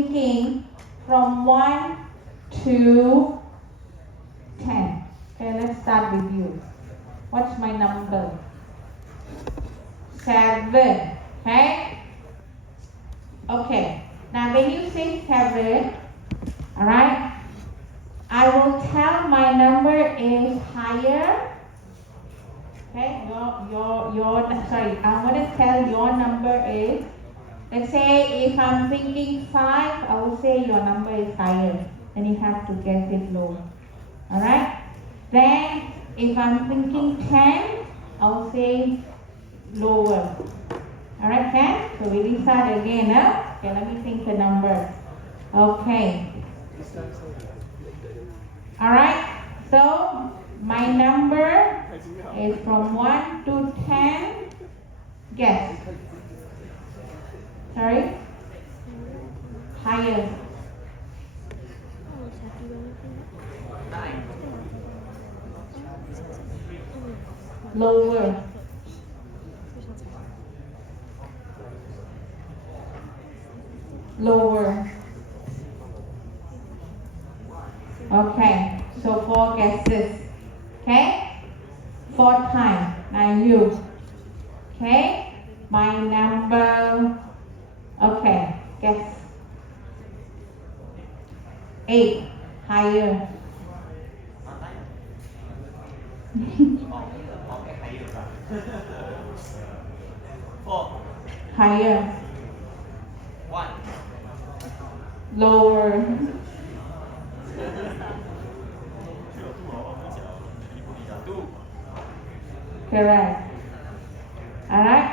thinking from 1 to 10. Okay, let's start with you. What's my number? 7. Okay? Okay. Now when you say 7, alright, I will tell my number is higher. Okay, sorry, I'm going to tell your number is, let's say if I'm thinking 5, I will say your number is higher. Then you have to guess it low. Alright? Then if I'm thinking 10, I will say lower. Alright, 10? So we restart again, huh? Okay, let me think the number. Okay. Alright, so my number is from 1 to 10. Guess. Sorry? Higher. 9. Lower. Lower. Okay, so 4 guesses. Okay? 4 times. Now you. Okay? My number. Okay, guess. 8. Higher. Okay, higher. 4. Higher. 1. Lower. Correct. Alright.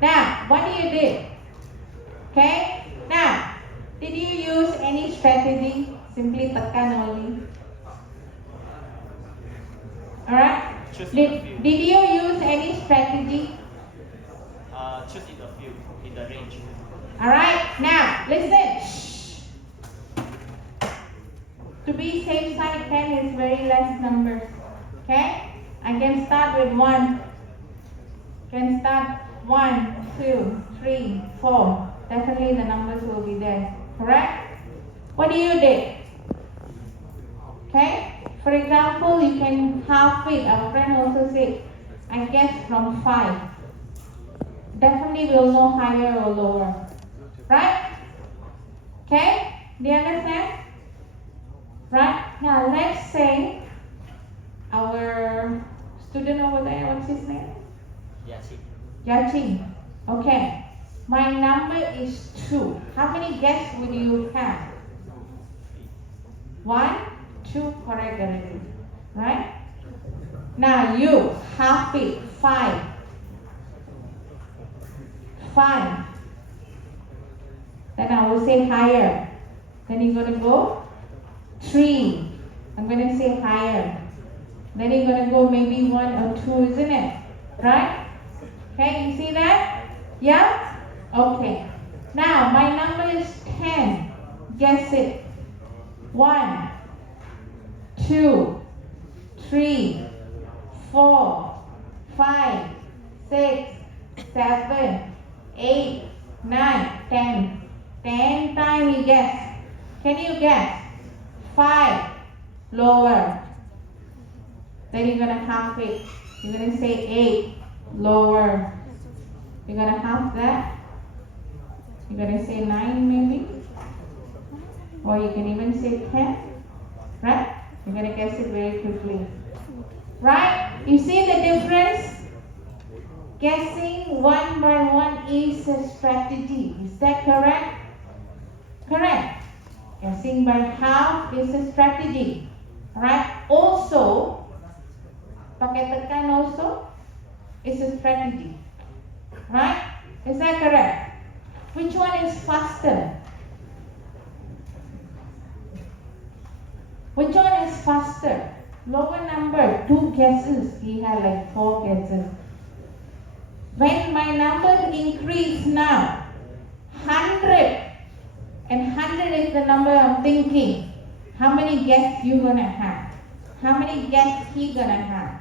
Now, what do you do? Okay? Now, did you use any strategy? Simply tekan only. Alright? Did you use any strategy? Choose in the field, in the range. Alright, now listen. Shh. To be safe side, 10 is very less numbers. Okay? I can start with 1. Can start 1, 2, 3, 4. Definitely the numbers will be there. Correct? What do you do? Okay? For example, you can half it. Our friend also said, I guess from 5. Definitely we'll know higher or lower. Right? Okay? Do you understand? Right? Now let's say our student over there, what's his name? Yachin. Okay. My number is 2. How many guesses would you have? 1, 2, correct already. Right? Now you half it. 5. 5. Then I will say higher. Then you're going to go 3. I'm going to say higher. Then you're going to go maybe 1 or 2, isn't it? Right? Okay, you see that? Yeah? Okay. Now, my number is 10. Guess it. 1, 2, 3, 4, 5, 6, 7, 8, 9, 10. 10 times you guess. Can you guess? 5. Lower. Then you're going to half it. You're going to say 8. Lower. You're going to half that. You're going to say 9 maybe. Or you can even say 10. Right? You're going to guess it very quickly. Right? You see the difference? Guessing 1 by 1 is a strategy. Is that correct? Correct. Guessing by half is a strategy. Right? Also, pakai tekan also is a strategy. Right? Is that correct? Which one is faster? Which one is faster? Lower number, 2 guesses. He had like 4 guesses. When my number increase now, 100, and 100 is the number I'm thinking. How many guesses you gonna have? How many guesses he gonna have?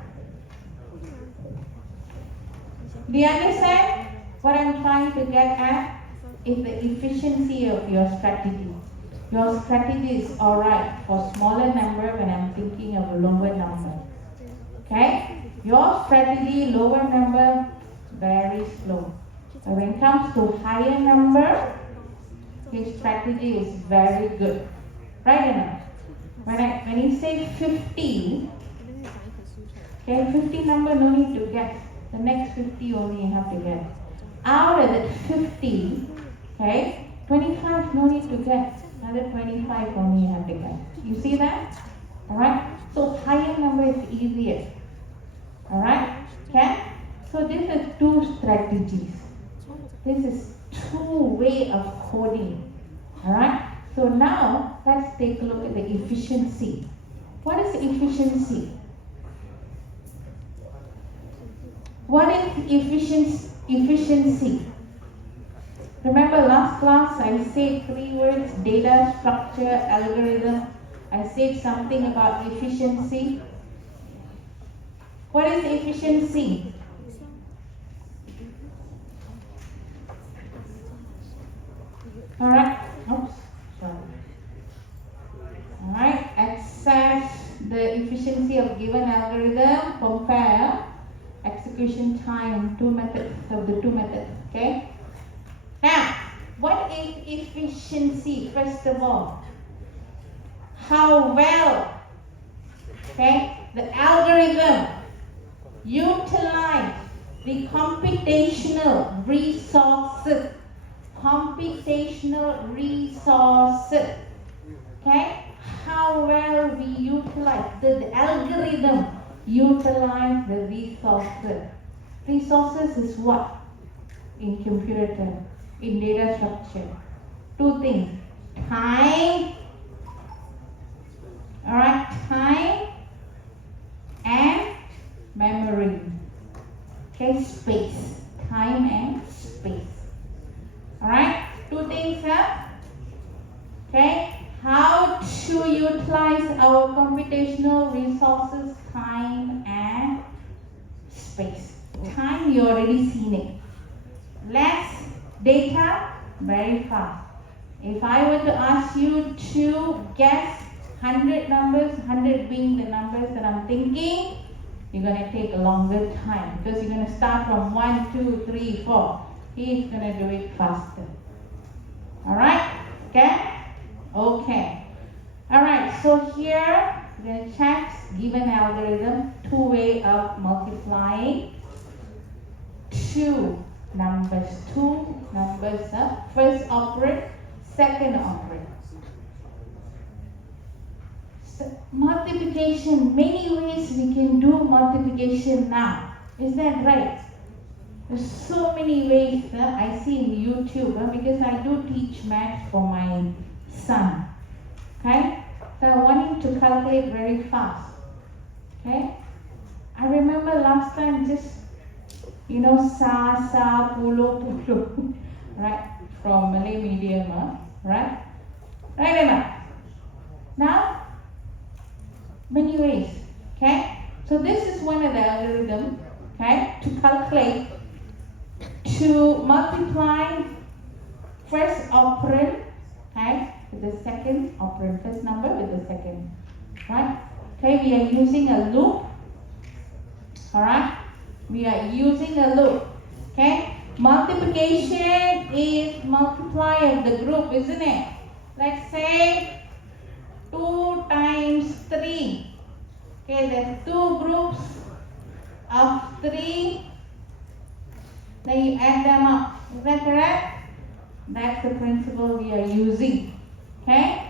Do you understand what I'm trying to get at? is the efficiency of your strategy. Your strategy is alright for smaller number when I'm thinking of a lower number. Okay? Your strategy, lower number, very slow. But when it comes to higher number, his strategy is very good. Right or not? When you say 50, okay, 50 number no need to guess. The next 50 only you have to guess. Out of that 50, okay, 25 no need to guess. Another 25 only you have to guess. You see that? Alright? So higher number is easier. Alright? Okay? So this is two strategies. This is two way of coding. Alright? So now let's take a look at the efficiency. What is efficiency? What is efficiency? Remember last class I said 3 words: data, structure, algorithm. I said something about efficiency. What is efficiency? Alright. Oops. Sorry. Alright. Assess the efficiency of given algorithm. Compare execution time, two methods of the two methods. Okay. Now, what is efficiency? First of all, how well, okay, the algorithm utilize the computational resources. Okay, how well we utilize the algorithm utilize the resources. Resources is what in computer terms? In data structure, two things: time, alright, time and memory. Okay, space, time and space. Alright, two things, huh? Okay, how to utilize our computational resources, time and space. Time, you already seen it. Less data, very fast. If I were to ask you to guess 100 numbers, 100 being the numbers that I'm thinking, you're going to take a longer time because you're going to start from 1, 2, 3, 4. He's going to do it faster. Alright? Okay? Okay. Alright, so here we're going to check given algorithm, two way of multiplying two numbers, first operand, second operand. So, multiplication, many ways we can do multiplication now. Is that right? There's so many ways I see in YouTube because I do teach maths for my son. Okay? So I want him to calculate very fast. Okay? I remember last time just sa, pulo, right? From Malay medium, right? Right or not? Now, many ways, okay? So this is one of the algorithms, okay? To calculate, to multiply first operand, okay? With the second operand, first number with the second, right? Okay, we are using a loop, alright? We are using a loop, okay? Multiplication is multiply of the group, isn't it? Let's say 2 times 3. Okay, there's 2 groups of 3. Then you add them up. Is that correct? That's the principle we are using. Okay?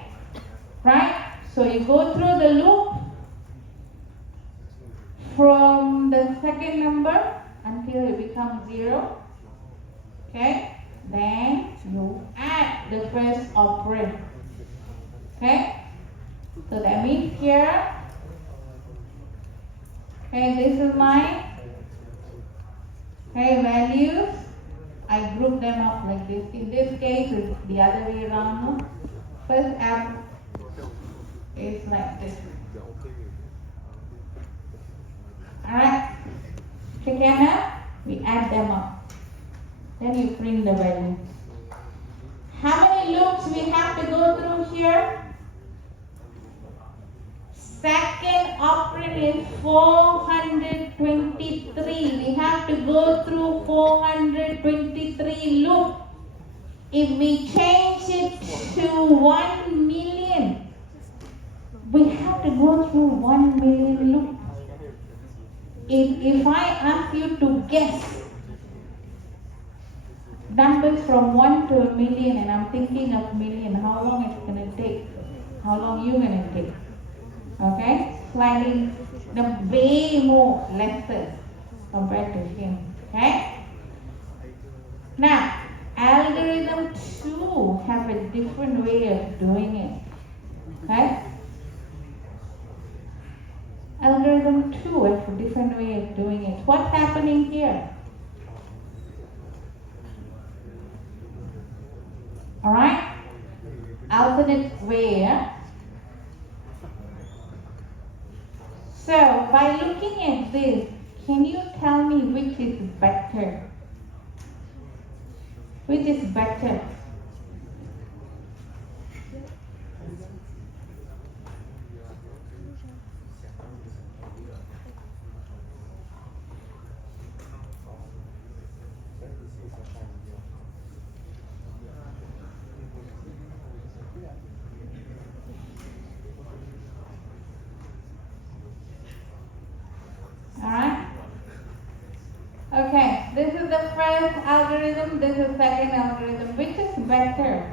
Right? So you go through the loop from the second number until it becomes 0. Okay? Then you add the first operand. Okay? So that means here, okay, this is my values. I group them up like this. In this case, it's the other way around. First add is like this. Alright? Together, we add them up. Then you print the value. How many loops we have to go through here? Second operand is 423. We have to go through 423 loops. If we change it to 1 million, we have to go through 1 million loops. If I ask you to guess numbers from 1 to a million, and I'm thinking of million, how long it's going to take? How long you going to take? Okay? Slightly, the way more lesser compared to him. Okay? Now, algorithm 2 have a different way of doing it. Okay? Algorithm 2 has a different way of doing it. What's happening here? Alright? Alternate way. So, by looking at this, can you tell me which is better? Which is better? Alright? Okay, this is the first algorithm, this is the second algorithm. Which is better?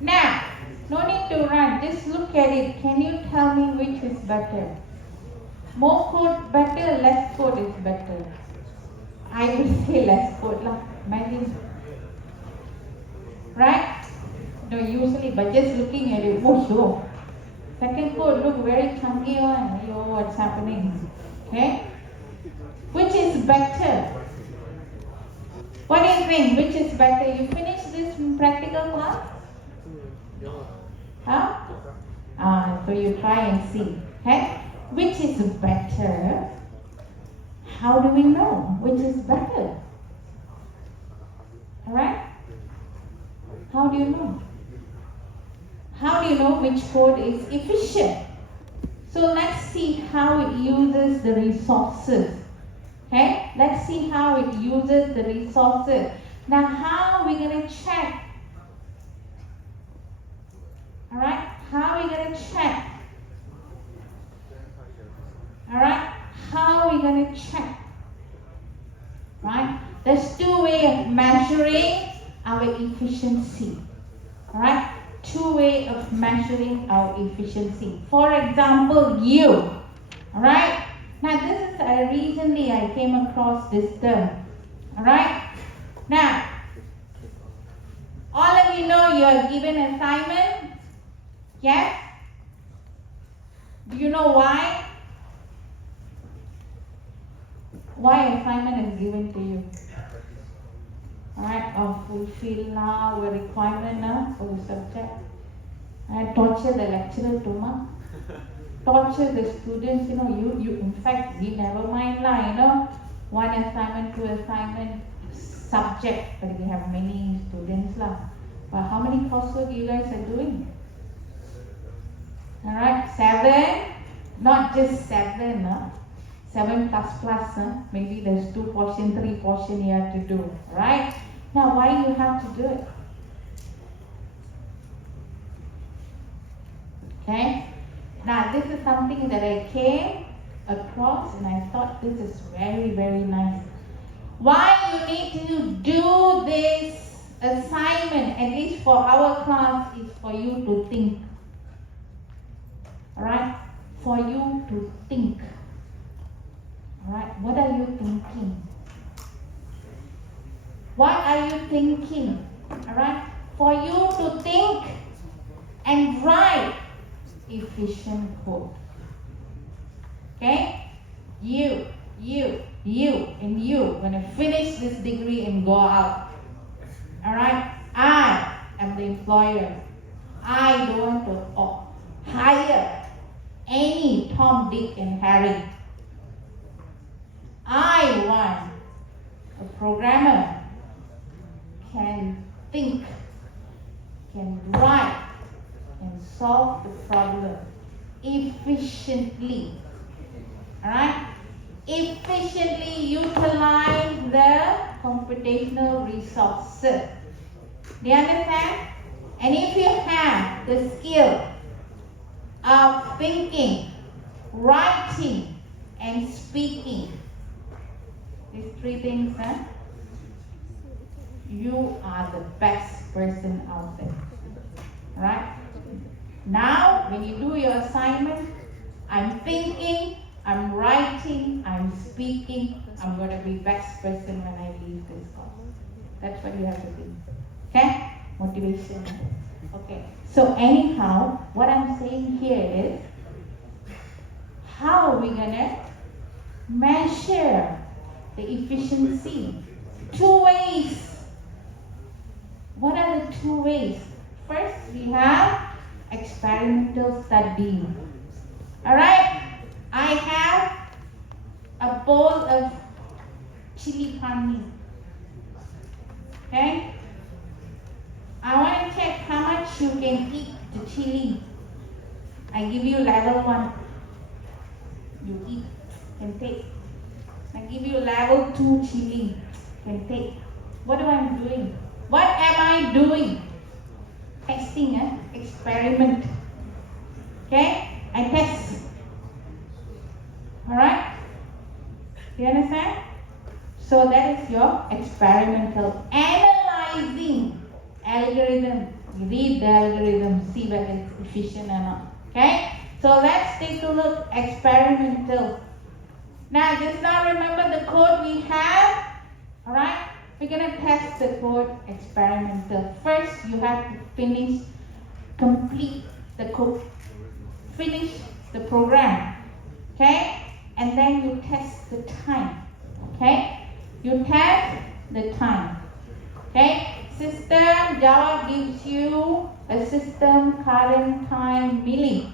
Now, no need to run, just look at it. Can you tell me which is better? More code better, less code is better. I would say less code lah. Imagine. Right? No, usually, but just looking at it, oh sure. Second code look very chunky one. Yo, what's happening? Okay? Which is better? What do you think? Which is better? You finish this practical class? Huh? So you try and see. Okay? Which is better? How do we know which is better? Alright? How do you know? How do you know which code is efficient? So let's see how it uses the resources. Okay? Let's see how it uses the resources. Now how are we going to check? Alright? How are we going to check? Alright? How are we going to check? Right? There's two ways of measuring our efficiency. Alright? Two ways of measuring our efficiency. For example, yield. Alright? Now this is recently I came across this term. Alright? Now, all of you know you are given assignment. Yes? Do you know why? Why assignment is given to you? Alright, or fulfill now a requirement now for the subject. And torture the lecturer too much. Torture the students, you in fact, we never mind lah, one assignment, two assignment, subject, but we have many students lah. But how many coursework you guys are doing? Alright, 7, not just 7, 7 plus, maybe there's 2 portion, 3 portion you have to do, right? Now, why you have to do it? Okay? Now, this is something that I came across and I thought this is very, very nice. Why you need to do this assignment, at least for our class, is for you to think. Alright? For you to think. Alright? What are you thinking? What are you thinking? Alright? For you to think and write efficient code. Okay? You gonna finish this degree and go out. Alright? I am the employer. I don't want to hire any Tom, Dick, and Harry. I want a programmer can think, can write, can solve the problem efficiently. Alright? Efficiently utilize the computational resources. Do you understand? And if you have the skill of thinking, writing, and speaking, these three things, you are the best person out there. Right? Now, when you do your assignment, I'm thinking, I'm writing, I'm speaking, I'm going to be best person when I leave this course. That's what you have to do. Okay? Motivation. Okay. So anyhow, what I'm saying here is, how are we going to measure the efficiency? 2 ways. What are the 2 ways? First, we have experimental study. Alright? I have a bowl of chili pani. Okay? I want to check how much you can eat the chili. I give you level 1. You eat, can take. I give you level 2 chili, can take. What am I doing? What am I doing? Testing, experiment. Okay? I test. Alright? Do you understand? So that is your experimental analyzing algorithm. You read the algorithm, see whether it's efficient or not. Okay? So let's take a look. Experimental. Now just now remember the code we have. Alright? We're going to test the code experimental. First, you have to complete the code. Finish the program. Okay? And then you test the time. Okay? You test the time. Okay? System, Java gives you a system current time milli.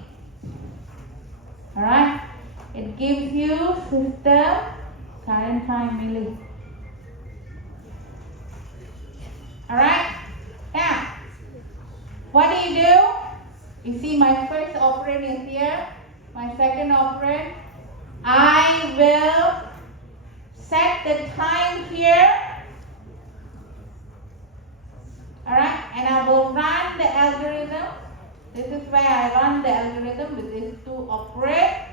Alright? It gives you system current time milli. Alright? Now, what do? You see my first operand is here. My second operand. I will set the time here. Alright? And I will run the algorithm. This is where I run the algorithm with these 2 operands.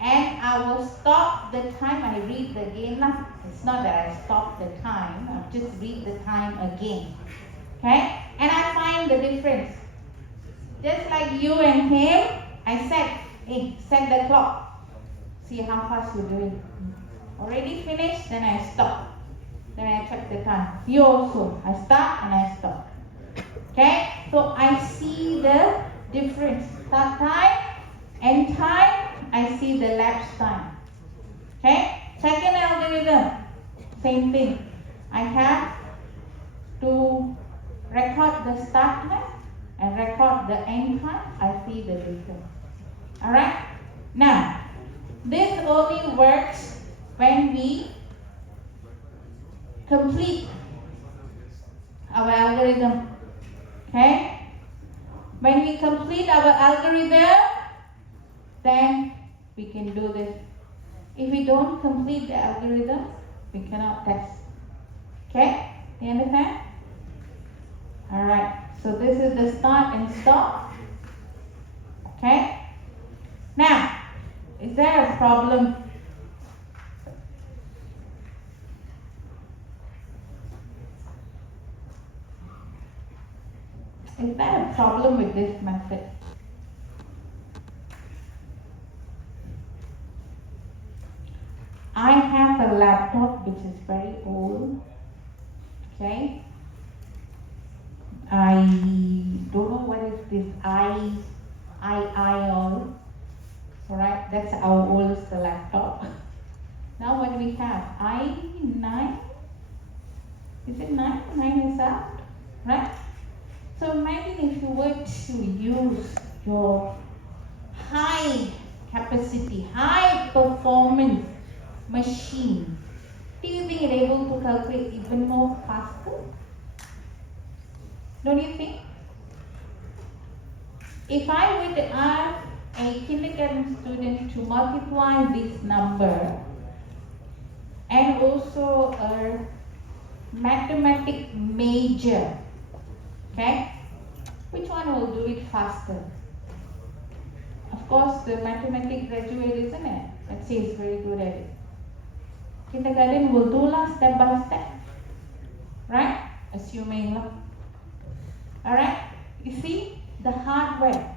And I will stop the time. I read the game. It's not that I stop the time. I just read the time again. Okay? And I find the difference. Just like you and him, I said, hey, set the clock. See how fast you're doing. Already finished, then I stop. Then I check the time. You also. I start and I stop. Okay? So I see the difference. Start time, end time. I see the lapse time. Okay? Second algorithm, same thing. I have to record the start time and record the end time. I see the difference. Alright? Now, this only works when we complete our algorithm. Okay? When we complete our algorithm, then we can do this. If we don't complete the algorithm, we cannot test. Okay? You understand? Alright. So this is the start and stop. Okay? Now, is there a problem? Is there a problem with this method? I have a laptop which is very old. Okay? I don't know what is this all. Alright, that's our oldest laptop. Now what do we have? i9? Is it 9? 9 is out, right? So imagine if you were to use your high capacity, high performance machine. Do you think it's able to calculate even more faster? Don't you think? If I were to ask a kindergarten student to multiply this number and also a mathematics major, okay, which one will do it faster? Of course, the mathematics graduate, isn't it? Let's say is very good at it. Kindergarten will do lah step by step, right? Assuming lah. Alright? You see the hardware.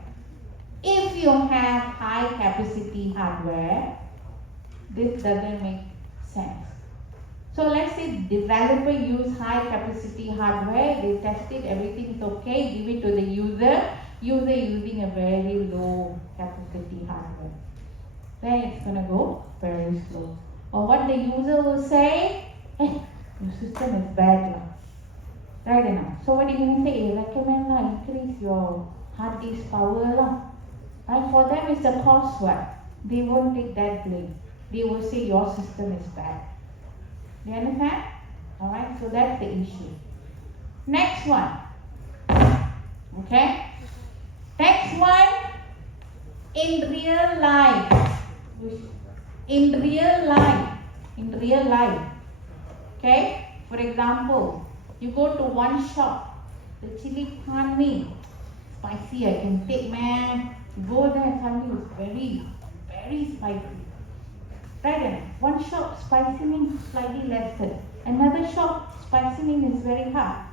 If you have high capacity hardware, this doesn't make sense. So let's say developer use high capacity hardware, they tested, everything is okay, give it to the user using a very low capacity hardware. Then it's gonna go very slow. Or what the user will say, your system is bad lah. Right enough. So what are you going to say? Recommend lah, increase your hard disk power lah. And for them it's a cost what? They won't take that blame. They will say your system is bad. Do you understand? Alright, so that's the issue. Next one. Okay? Next one. In real life. In real life. Okay? For example, you go to one shop, the chili pan mee, spicy I can take, man. You go there and suddenly it's very, very spicy. Right? One shop spicy means slightly lesser. Another shop spicy means is very high.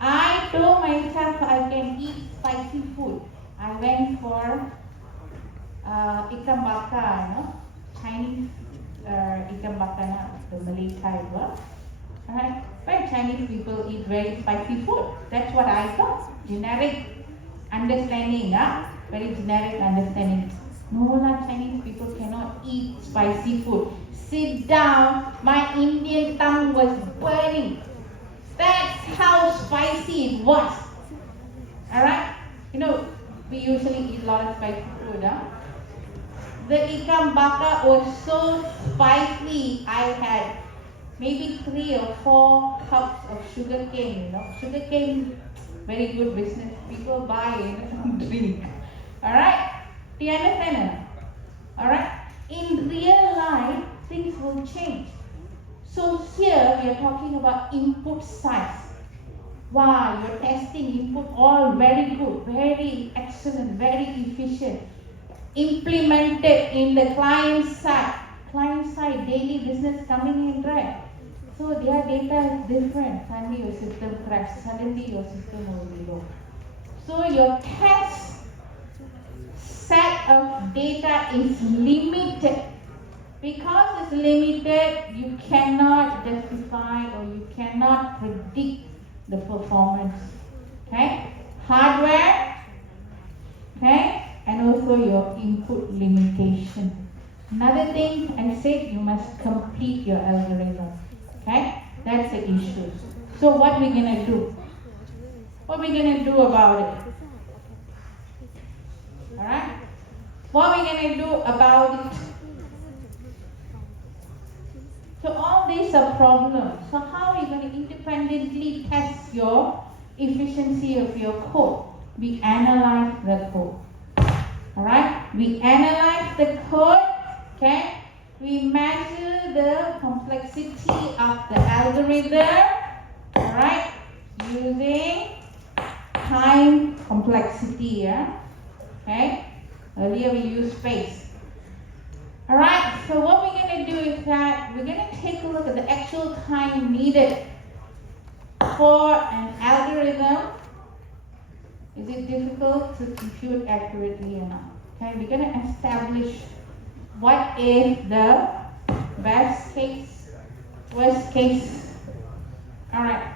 I told myself I can eat spicy food. I went for ikan bakar, Chinese ikan bakar, the Malay type. Alright, where Chinese people eat very spicy food. That's what I thought. Generic understanding, very generic understanding. No lah, Chinese people cannot eat spicy food. Sit down, my Indian tongue was burning. That's how spicy it was. Alright, we usually eat a lot of spicy food. The ikan bakar was so spicy, I had maybe 3 or 4 cups of sugar cane, Sugar cane, very good business. People buy and drink. Alright? Do you understand? Alright? In real life, things will change. So here we are talking about input size. Wow, your testing input all very good, very excellent, very efficient. Implemented in the client side. Client side, daily business coming in, right? So their data is different. Suddenly your system crashes. Suddenly your system will be low. So your test set of data is limited. Because it's limited, you cannot justify or you cannot predict the performance. Okay? Hardware. Okay? And also your input limitation. Another thing I said, you must complete your algorithm. Okay? That's the issue. So what we're going to do? What we're going to do about it? Alright? What we're going to do about it? So all these are problems. So how are you going to independently test your efficiency of your code? We analyze the code. Alright? We analyze the code. Okay? We measure the complexity of the algorithm. Alright? Using time complexity. Okay? Earlier we used space. Alright, so what we're going to do is that we're going to take a look at the actual time needed for an algorithm. Is it difficult to compute accurately or not? Okay, we're going to establish what is the best case, worst case. Alright.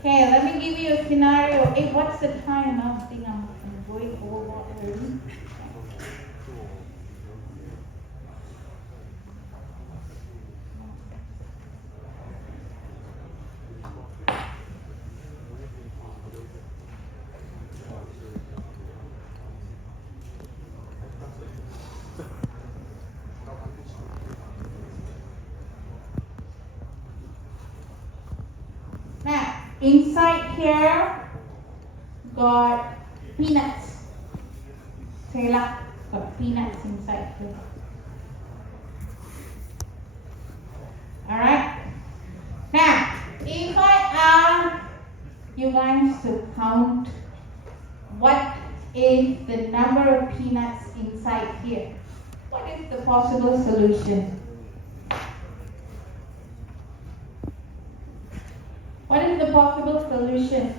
Okay, let me give you a scenario. Hey, what's the time? I think I'm going over already. Now, inside here, got peanuts. Say lah, got peanuts inside here. Alright? Now, if I ask you guys to count what is the number of peanuts inside here, what is the possible solution? What is the possible solution?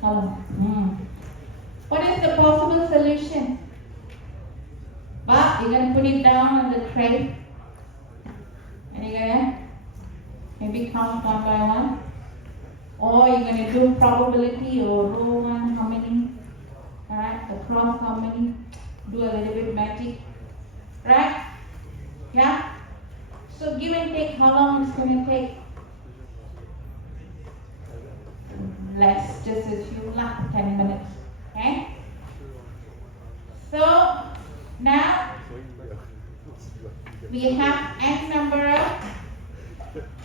Come on. What is the possible solution? But you're going to put it down on the tray. And you're going to maybe count one by one. Or you're going to do probability or row one, how many? Alright, across how many? Do a little bit magic. Right? Yeah? So give and take, how long it's going to take? Let's just assume 10 minutes. Okay? So now we have n number of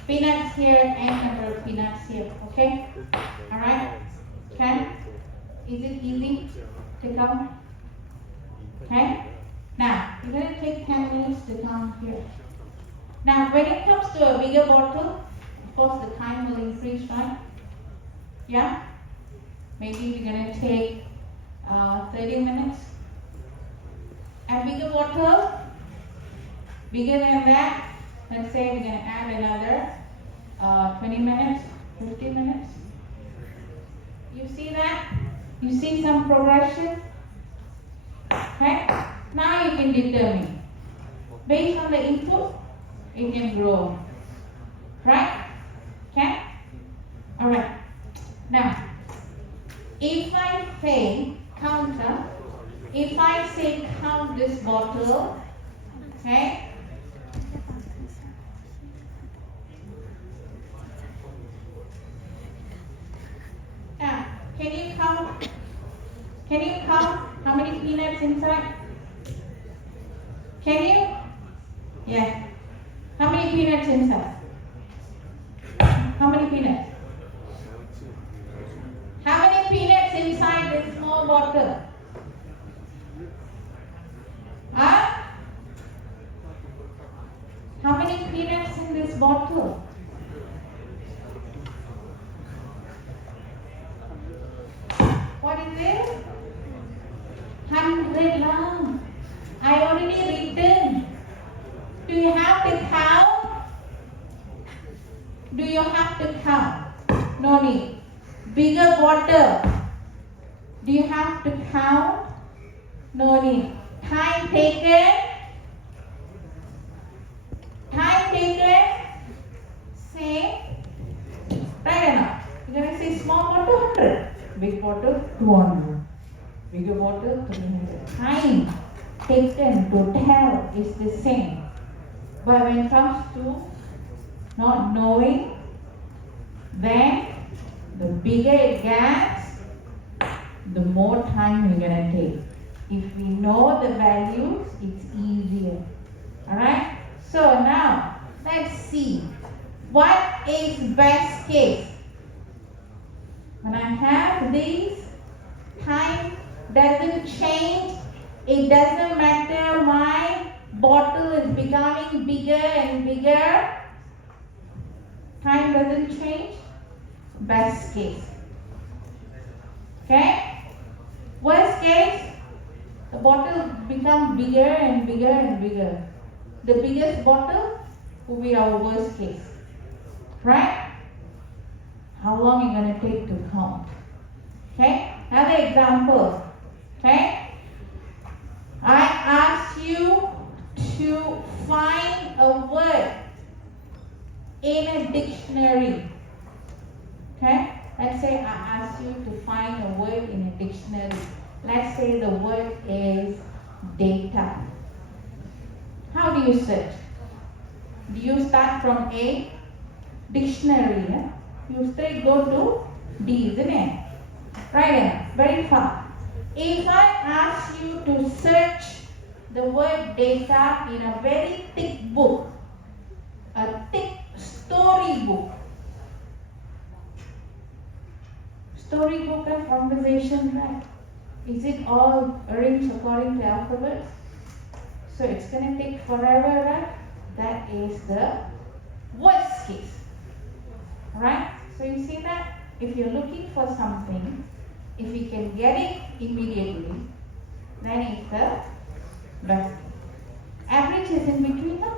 peanuts here, n number of peanuts here. Okay? Alright? Okay? Is it easy to count? Okay? Now, you're going to take 10 minutes to count here. Now, when it comes to a bigger bottle, of course the time will increase, right? Yeah? Maybe we're going to take 30 minutes. A bigger bottle, bigger than that, let's say we're going to add another 20 minutes, 50 minutes. You see that? You see some progression? Okay? Now you can determine. Based on the input, it can grow. Right? Okay? Alright. Now, if I say counter, if I say count this bottle, okay? Now, can you count? Can you count how many peanuts inside? Can you? Yeah. How many peanuts inside? How many peanuts? How many peanuts inside this small bottle? Huh? How many peanuts in this bottle? What is it? 100 long. I already written. Do you have to count? Do you have to count? No need. Bigger bottle. Do you have to count? No need. Time taken? Time taken? Same. Right or not? You're going to say small bottle 100. Big bottle 200. Bigger bottle 300. Time taken to tell is the same. But when it comes to not knowing, then the bigger it gets, the more time we're going to take. If we know the values, it's easier. Alright? So now, let's see. What is best case? When I have these, time doesn't change. It doesn't matter my bottle is becoming bigger and bigger. Time doesn't change. Best case. Okay? Worst case, the bottle becomes bigger and bigger and bigger. The biggest bottle will be our worst case. Right? How long are you going to take to count? Okay? Another example. Okay? I ask you to find a word in a dictionary. Okay? Let's say I ask you to find a word in a dictionary. Let's say the word is data. How do you search? Do you start from A? Dictionary. Yeah? You straight go to D, isn't it? Right? Very fast. If I ask you to search the word data in a very thick book, a thick story storybook. Storybook and conversation, right? Is it all arranged according to alphabet? So it's going to take forever, right? That is the worst case. Right? So you see that? If you're looking for something, if you can get it immediately, then it's the best case. Average is in between them.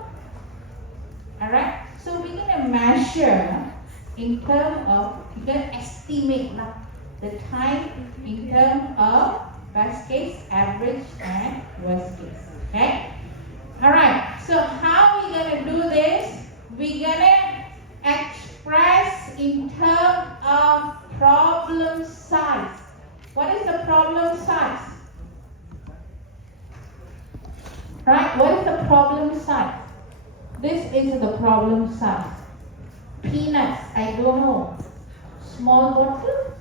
Alright? So we're going to measure in terms of, we're going to estimate the time in terms of best case, average, and worst case. Okay? Alright, so how are we going to do this? We're going to express in terms of problem size. What is the problem size? Right? What is the problem size? This is the problem size. Peanuts, I don't know. Small bottle,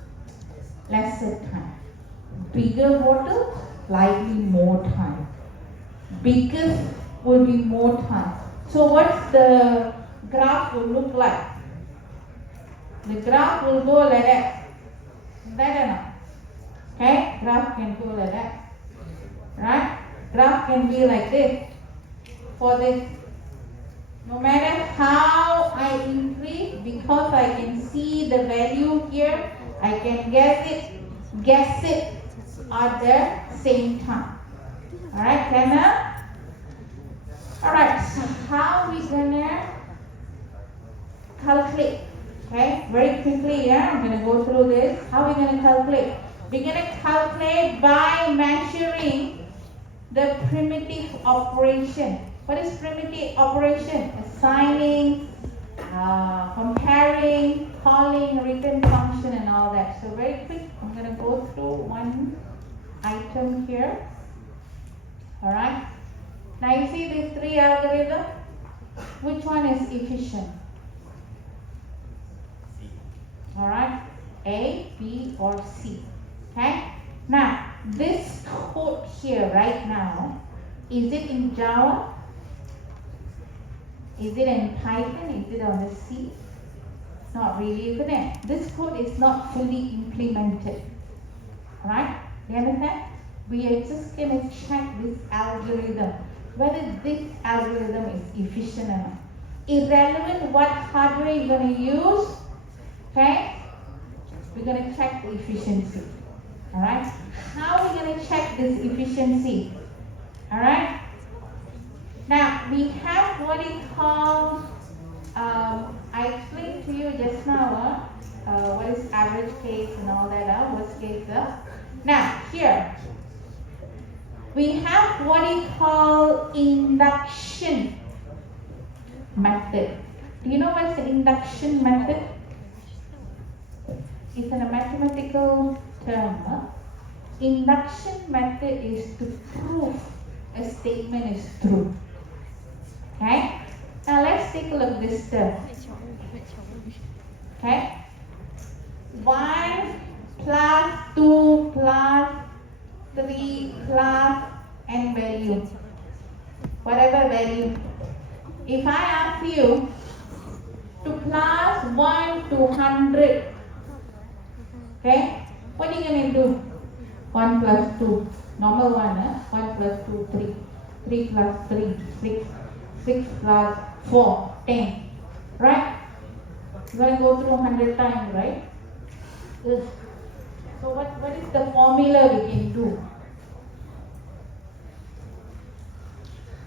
lesser time. Bigger bottle, slightly more time. Biggest will be more time. So what's the graph will look like? The graph will go like that. That or not? Okay? Graph can go like that. Right? Graph can be like this. For this. No matter how I increase, because I can see the value here, I can guess it at the same time. Alright, Kenna? Alright, so how we gonna calculate? Okay, very quickly, yeah, I'm gonna go through this. How we gonna calculate? We're gonna calculate by measuring the primitive operation. What is primitive operation? Assigning, comparing, calling, return function, and all that. So very quick, I'm gonna go through one item here. Alright. Now you see these three algorithms. Which one is efficient? Alright. A, B, or C. Okay? Now, this code here right now, is it in Java? Is it in Python? Is it on the C? Not really, isn't it? This code is not fully implemented. Right? You understand? We are just going to check this algorithm, whether this algorithm is efficient or not. Irrelevant what hardware you're going to use, okay? We're going to check the efficiency. Alright? How are we going to check this efficiency? Alright? Now, we have what is called, I explained to you just now, what is average case and all that, worst case. Now, here, we have what is called induction method. Do you know what's the induction method? It's a mathematical term. Induction method is to prove a statement is true. Okay? Now let's take a look at this term. Okay? 1 plus 2 plus 3 plus and value. Whatever value. If I ask you to plus 1 to 100, okay? What are you going to do? 1 plus 2. Normal one, 1 plus 2, 3. 3 plus 3, 6. 6 plus 4, 10. Right? You're going to go through 100 times, right? Yes. So what is the formula we can do?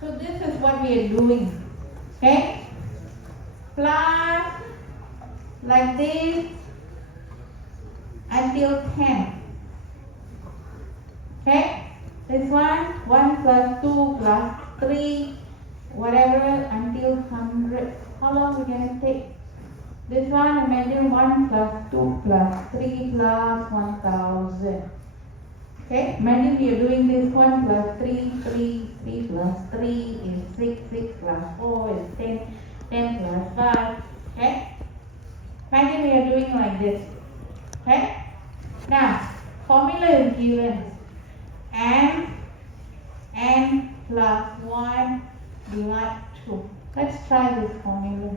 So this is what we are doing. Okay? Plus like this until 10. Okay? This one, 1 plus 2 plus 3, whatever, until 100. How long we going to take? This one, imagine 1 plus 2 plus 3 plus 1000. Okay, imagine we are doing this 1 plus 3, 3, 3 plus 3 is 6, 6 plus 4 is 10, 10 plus 5. Okay, imagine we are doing like this. Okay, now formula is given. N plus 1 divide 2. Let's try this formula.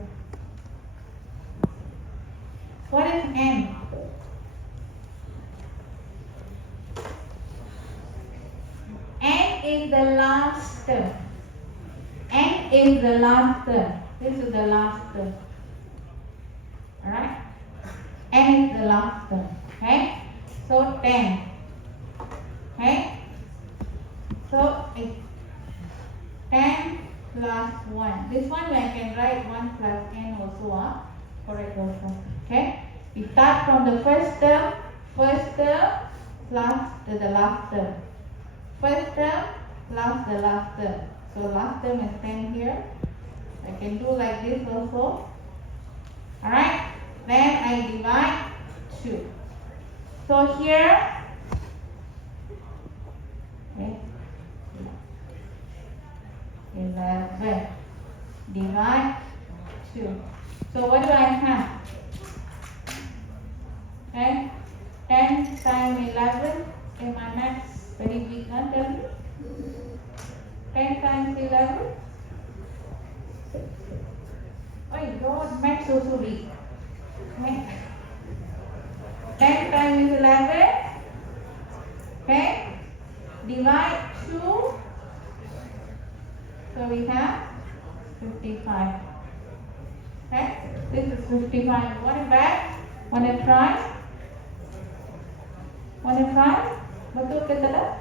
is the last term. N is the last term. This is the last term. Alright? N is the last term. Okay? So 10. Okay? So it's 10 plus 1. This one I can write 1 plus n also. Correct also. Okay? We start from the first term plus the last term. First term plus the last term. So last term is 10 here. I can do like this also. Alright? Then I divide 2. So here, okay, 11 divide 2. So what do I have? Okay, 10 times 11. Okay, my maths very weak, huh? Tell me. 10 times 11. Oh God, maths also weak. Okay. 10 times 11. Okay. Divide 2. So we have 55. Okay. This is 55. Want it back? Want to try? Want to try? Betul ke tidak?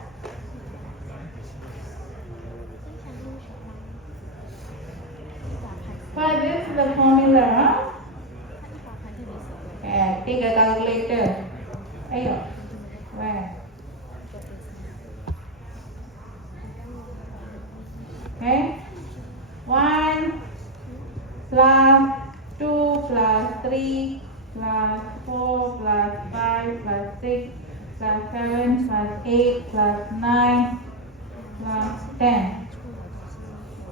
But this is the formula, huh? Okay, take a calculator. Ayo. Where? Okay. 1 plus 2 plus 3 plus 4 plus 5 plus 6 plus 7 plus 8 plus 9 plus 10.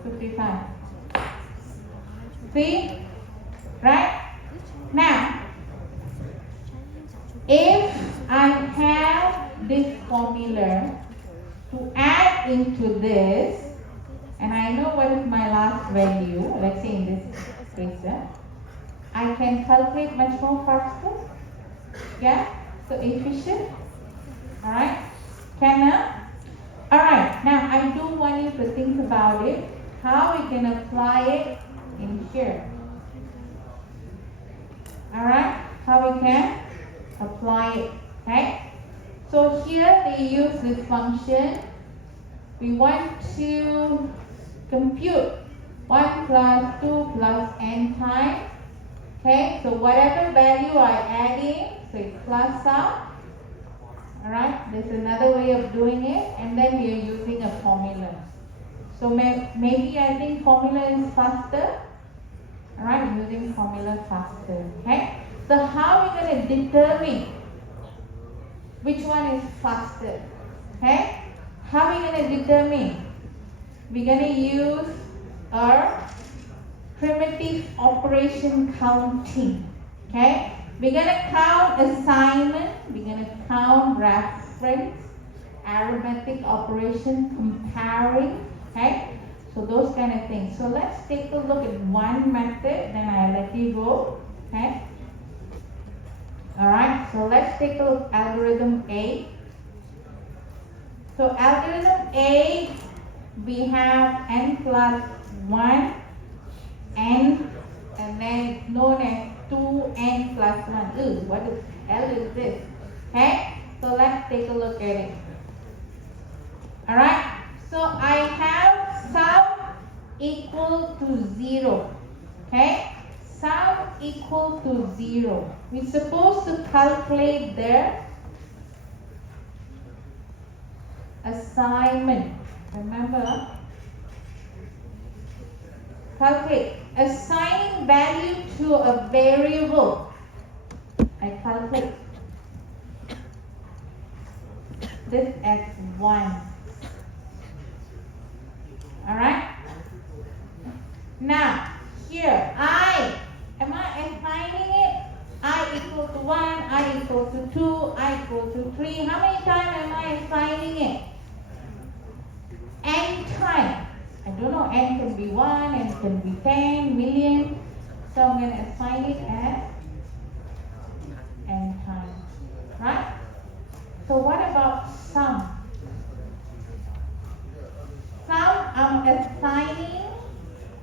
55. See? Right? Now, if I have this formula to add into this, and I know what is my last value, let's say in this case, I can calculate much more faster. Yeah? So efficient. Alright? Alright, now I do want you to think about it, how we can apply it in here. Alright? How we can apply it. Okay? So here they use this function. We want to compute 1 plus 2 plus n times. Okay? So whatever value I add in, so it plus out. Alright? There's another way of doing it, and then we are using a formula. So maybe I think formula is faster. Alright, using formula faster. Okay? So how are we going to determine which one is faster? Okay? How are we going to determine? We're going to use our primitive operation counting. Okay? We're going to count assignment. We're going to count reference, arithmetic operation, comparing. Okay? So those kind of things. So let's take a look at one method, then I'll let you go. Okay? Alright, so let's take a look at algorithm A. So algorithm A, we have n plus 1, n, and then it's known as 2n plus 1. What is L is this? Okay? So let's take a look at it. Alright? So I have sum equal to 0. Okay? Sum equal to 0. We're supposed to calculate their assignment. Remember? Calculate. Assigning value to a variable. I calculate this as 1. Alright? Now, here, am I assigning it? I equal to 1, I equal to 2, I equal to 3. How many times am I assigning it? N times. I don't know, n can be 1, n can be 10, million. So I'm going to assign it as n times. Right? So what about sum? I'm assigning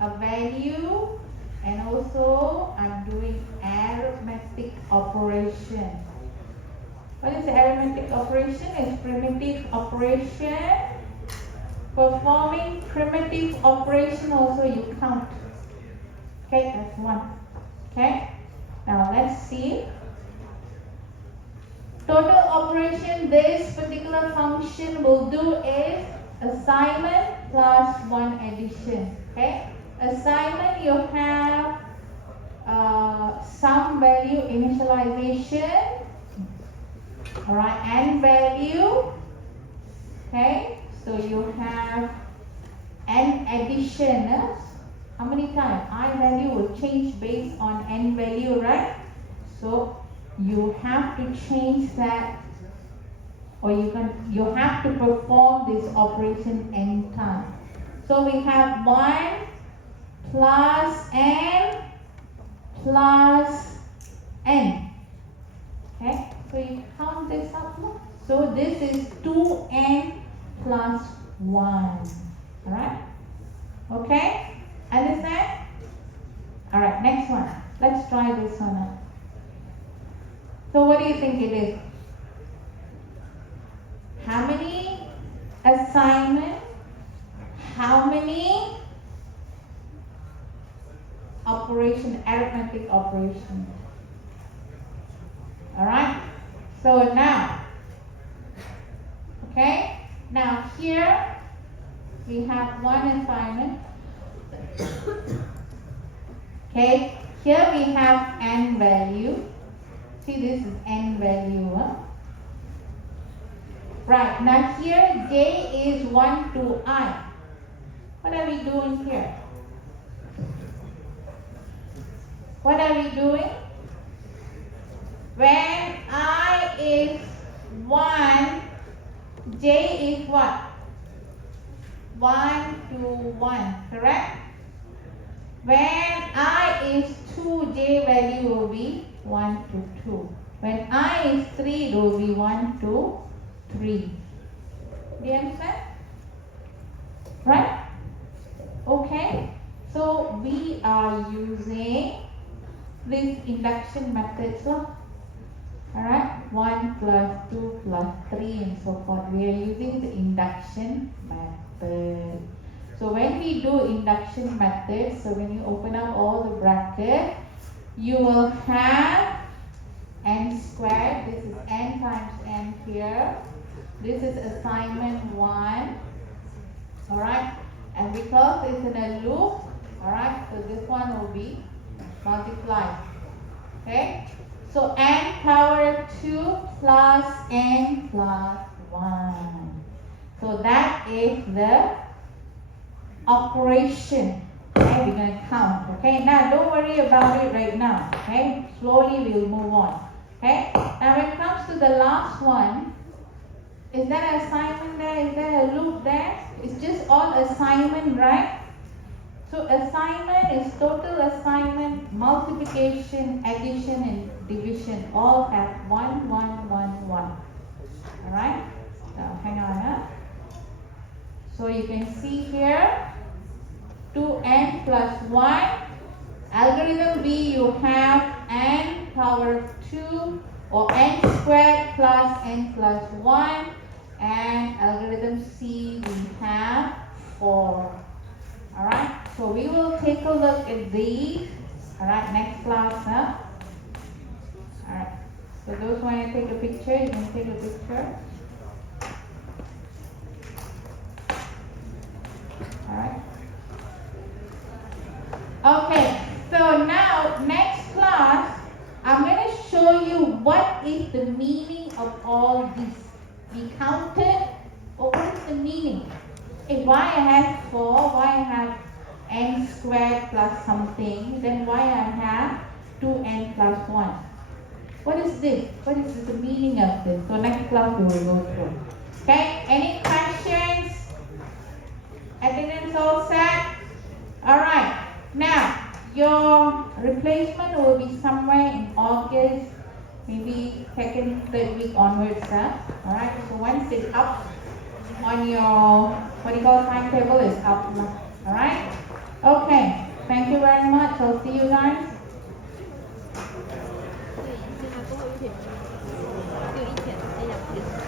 a value and also I'm doing arithmetic operation. What is arithmetic operation? It's primitive operation. Performing primitive operation also you count. Okay, that's one. Okay, now let's see. Total operation this particular function will do is assignment plus one addition. Okay, assignment you have some value initialization, alright, and value. Okay, so you have n addition. How many times? I value will change based on n value, right? So you have to change that, or you have to perform this operation n times. So we have 1 plus n plus n. Okay, so you count this up. So this is 2n plus 1. Alright? Okay? Understand? Alright, next one. Let's try this one out. So what do you think it is? How many assignment? How many operation, arithmetic operation? Alright? So now, okay? Now here we have one assignment. Okay, here we have n value. See, this is n value. Right, now here j is 1 to I. What are we doing here? What are we doing? When I is 1, j is what? 1 to 1, correct? When I is 2, j value will be 1 to 2. When I is 3, it will be 1 to 3. Do you understand? Right? Okay. So we are using this induction methods. Alright, 1 plus 2 plus 3 and so forth. We are using the induction method. So when we do induction method, so when you open up all the bracket, you will have n squared. This is n times n here. This is assignment 1. Alright, and because it's in a loop, alright, so this one will be multiplied. Okay, so n power 2 plus n plus 1. So that is the operation. Okay, we're going to count. Okay, now don't worry about it right now. Okay, slowly we'll move on. Okay, now when it comes to the last one, is there an assignment there? Is there a loop there? It's just all assignment, right? So assignment is total assignment, multiplication, addition, and division. All have 1, 1, 1, 1. Alright? So hang on. So you can see here 2n plus 1. Algorithm B, you have n power 2 or n squared plus n plus 1. And algorithm C, we have 4. Alright, so we will take a look at these. Alright, next class. Alright, so those want to take a picture, you can take a picture. Alright. Okay, so now next class, I'm going to show you what is the meaning of all these. We counted, but what is the meaning? If why I have 4, why I have n squared plus something, then why I have 2n plus 1. What is this? What is the meaning of this? So next class we will go through. Okay, any questions? Attendance all set? Alright, now your replacement will be somewhere in August, maybe second, third week onwards. Alright, so once it's up, on your, what do you call, timetable is up. Alright? Okay. Thank you very much. I'll see you guys. Thì nhưng mà có ưu điểm như ý kiến hay là